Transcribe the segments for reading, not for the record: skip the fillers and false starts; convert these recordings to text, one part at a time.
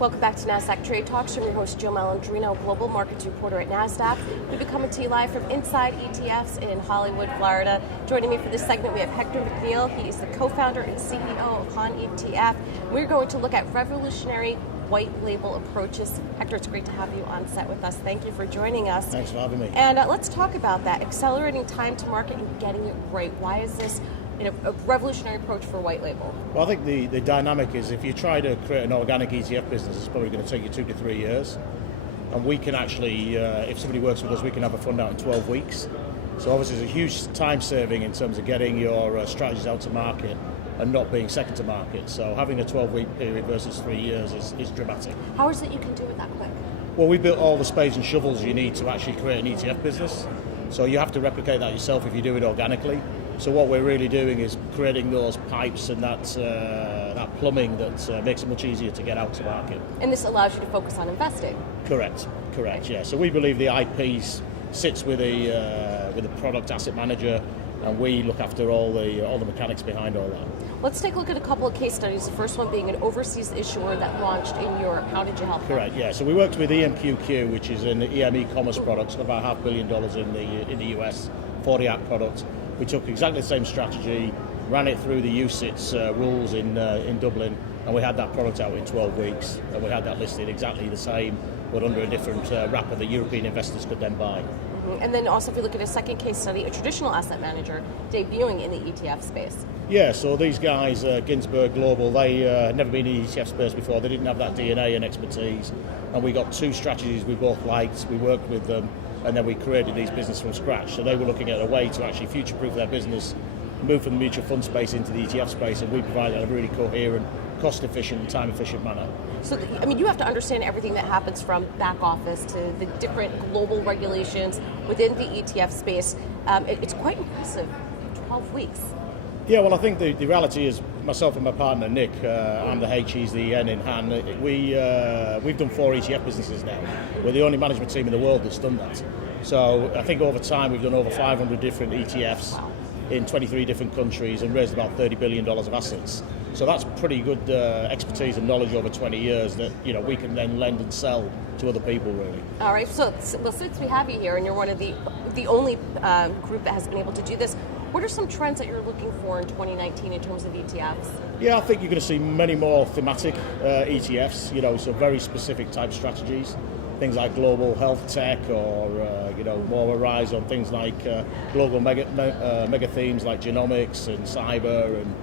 Welcome back to Nasdaq Trade Talks. I'm your host, Joe Malandrino, Global Markets Reporter at Nasdaq. We'll be coming to you live from Inside ETFs in Hollywood, Florida. Joining me for this segment, we have Hector McNeil. He is the co-founder and CEO of Han ETF. We're going to look at revolutionary white label approaches. Hector, it's great to have you on set with us. Thank you for joining us. Thanks for having me. And let's talk about that, accelerating time to market and getting it right. Why is this a revolutionary approach for white label? Well, I think the dynamic is if you try to create an organic ETF business, it's probably going to take you 2 to 3 years. And we can actually, if somebody works with us, we can have a fund out in 12 weeks. So obviously there's a huge time saving in terms of getting your strategies out to market and not being second to market. So having a 12-week period versus 3 years is dramatic. How is it you can do it that quick? Well, we built all the spades and shovels you need to actually create an ETF business. So you have to replicate that yourself if you do it organically. So what we're really doing is creating those pipes and that plumbing that makes it much easier to get out to market. And this allows you to focus on investing. Correct, yeah. So we believe the IP sits with a product asset manager, and we look after all the mechanics behind all that. Let's take a look at a couple of case studies. The first one being an overseas issuer that launched in Europe. How did you help them? Correct, yeah. So we worked with EMQQ, which is an EM e-commerce product, so about $500 million in the US, 40-act product. We took exactly the same strategy, ran it through the UCITS rules in Dublin, and we had that product out in 12 weeks. And we had that listed exactly the same, but under a different wrapper that European investors could then buy. Mm-hmm. And then also if you look at a second case study, a traditional asset manager debuting in the ETF space. Yeah, so these guys, Ginsberg Global, they had never been in the ETF space before. They didn't have that DNA and expertise. And we got two strategies we both liked. We worked with them, and then we created these businesses from scratch. So they were looking at a way to actually future-proof their business, move from the mutual fund space into the ETF space, and we provide a really coherent, cost-efficient, and time-efficient manner. So, you have to understand everything that happens from back office to the different global regulations within the ETF space. It's quite impressive, 12 weeks. Yeah, well, I think the reality is myself and my partner, Nick, I'm the H, he's the N in Han. We've done 4 ETF businesses now. We're the only management team in the world that's done that. So I think over time we've done over 500 different ETFs in 23 different countries and raised about $30 billion of assets. So that's pretty good expertise and knowledge over 20 years that we can then lend and sell to other people, really. All right, so since we have you here and you're one of the only group that has been able to do this, what are some trends that you're looking for in 2019 in terms of ETFs? Yeah, I think you're going to see many more thematic ETFs, so very specific type strategies. Things like global health tech or, more rise on things like global mega themes like genomics and cyber and,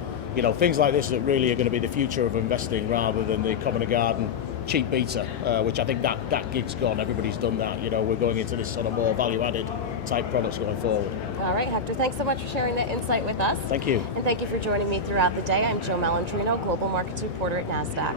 things like this that really are going to be the future of investing rather than the common garden cheap beta, which I think that gig's gone. Everybody's done that. We're going into this sort of more value-added type products going forward. All right, Hector, thanks so much for sharing that insight with us. Thank you. And thank you for joining me throughout the day. I'm Joe Malandrino, Global Markets Reporter at Nasdaq.